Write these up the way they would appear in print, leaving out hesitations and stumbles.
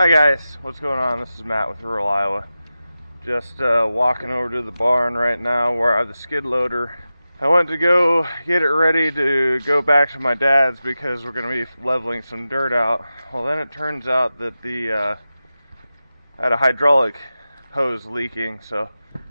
Hi guys, what's going on? This is Matt with Rural Iowa. Just walking over to the barn right now where I have the skid loader. I went to go get it ready to go back to my dad's because we're going to be leveling some dirt out. Well, then it turns out that I had a hydraulic hose leaking, so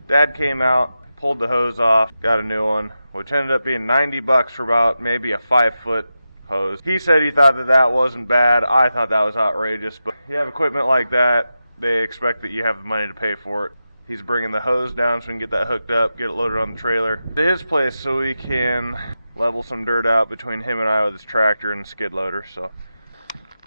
Dad came out, pulled the hose off, got a new one, which ended up being $90 for about maybe a 5-foot hose. He said he thought that wasn't bad. I thought that was outrageous, but you have equipment like that, they expect that you have the money to pay for it. He's bringing the hose down so we can get that hooked up, get it loaded on the trailer to his place so we can level some dirt out between him and I with his tractor and skid loader. So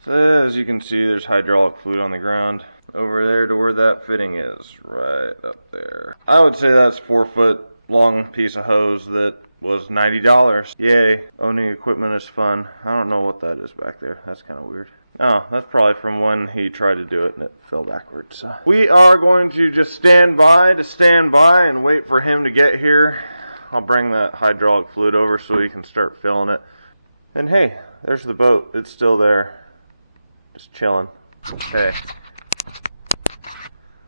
as you can see, there's hydraulic fluid on the ground over there to where that fitting is, right up there. I would say that's a 4-foot long piece of hose that was $90. Yay, owning equipment is fun. I don't know what that is back there. That's kind of weird. Oh, that's probably from when he tried to do it and it fell backwards. So we are going to just stand by and wait for him to get here. I'll bring that hydraulic fluid over so he can start filling it. And hey, there's the boat. It's still there. Just chilling. Hey.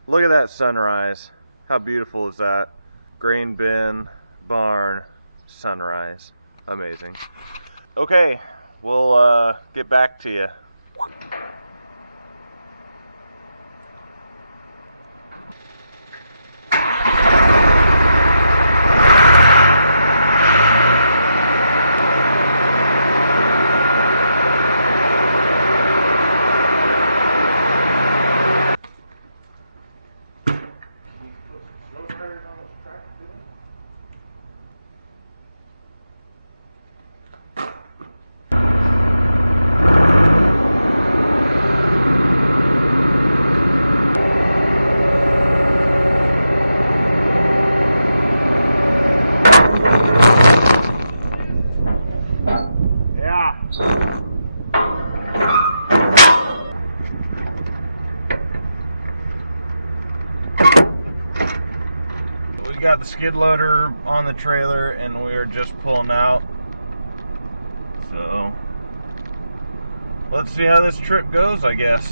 Look at that sunrise. How beautiful is that? Grain bin, barn, sunrise. Amazing. Okay, we'll get back to you. We got the skid loader on the trailer and we are just pulling out. So let's see how this trip goes, I guess.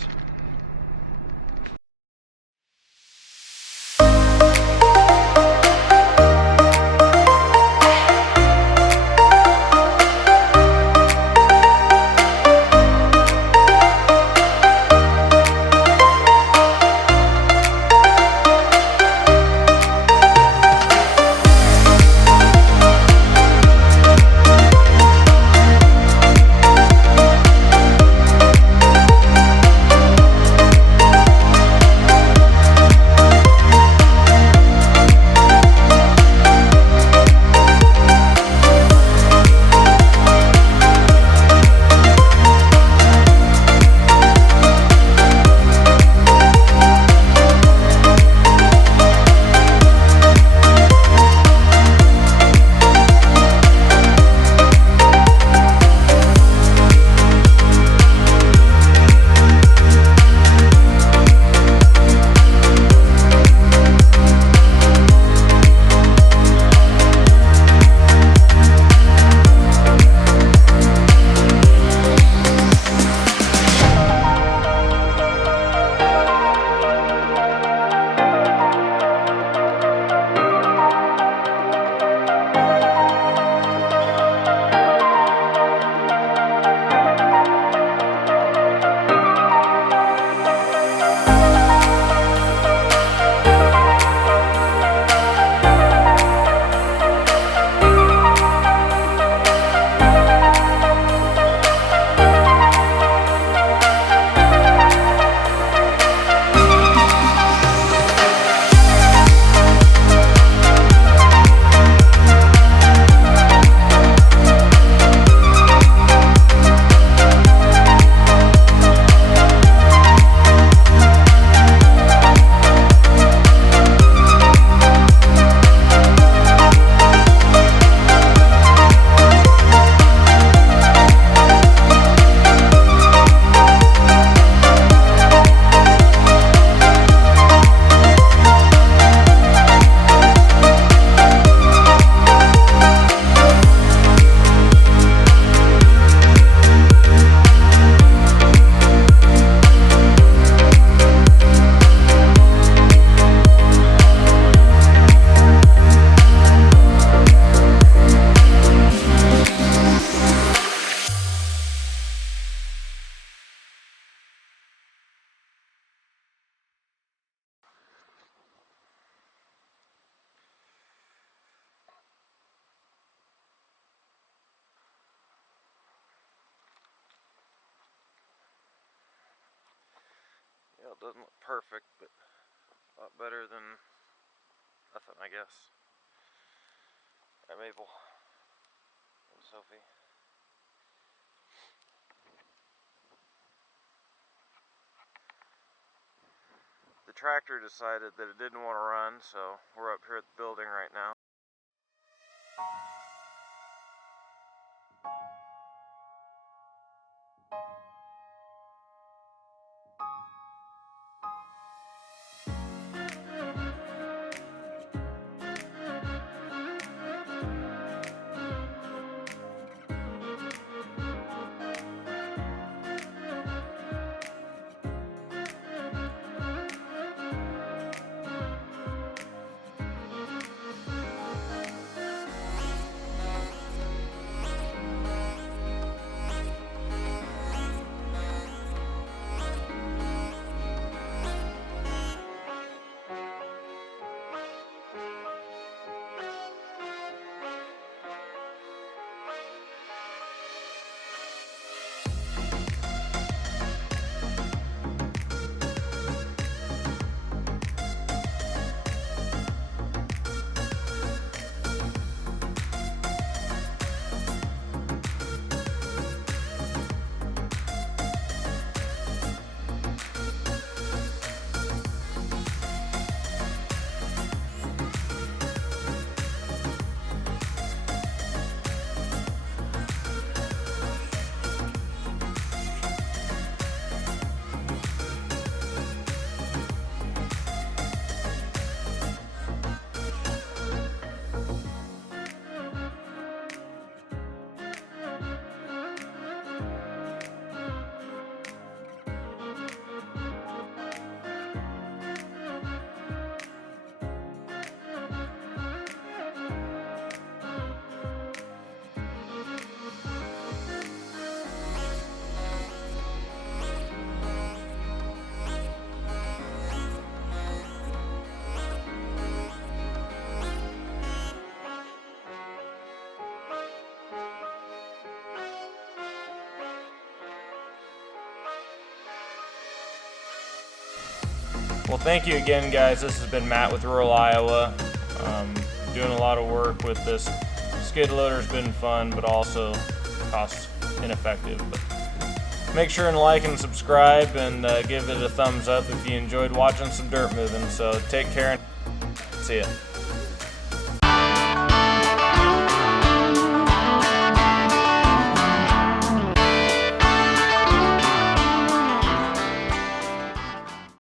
Doesn't look perfect, but a lot better than nothing, I guess. Alright, Maple and Sophie. The tractor decided that it didn't want to run, so we're up here at the building right now. Well, thank you again, guys. This has been Matt with Rural Iowa. Doing a lot of work with this skid loader's been fun, but also cost ineffective. But make sure and like and subscribe and give it a thumbs up if you enjoyed watching some dirt moving. So take care and see ya.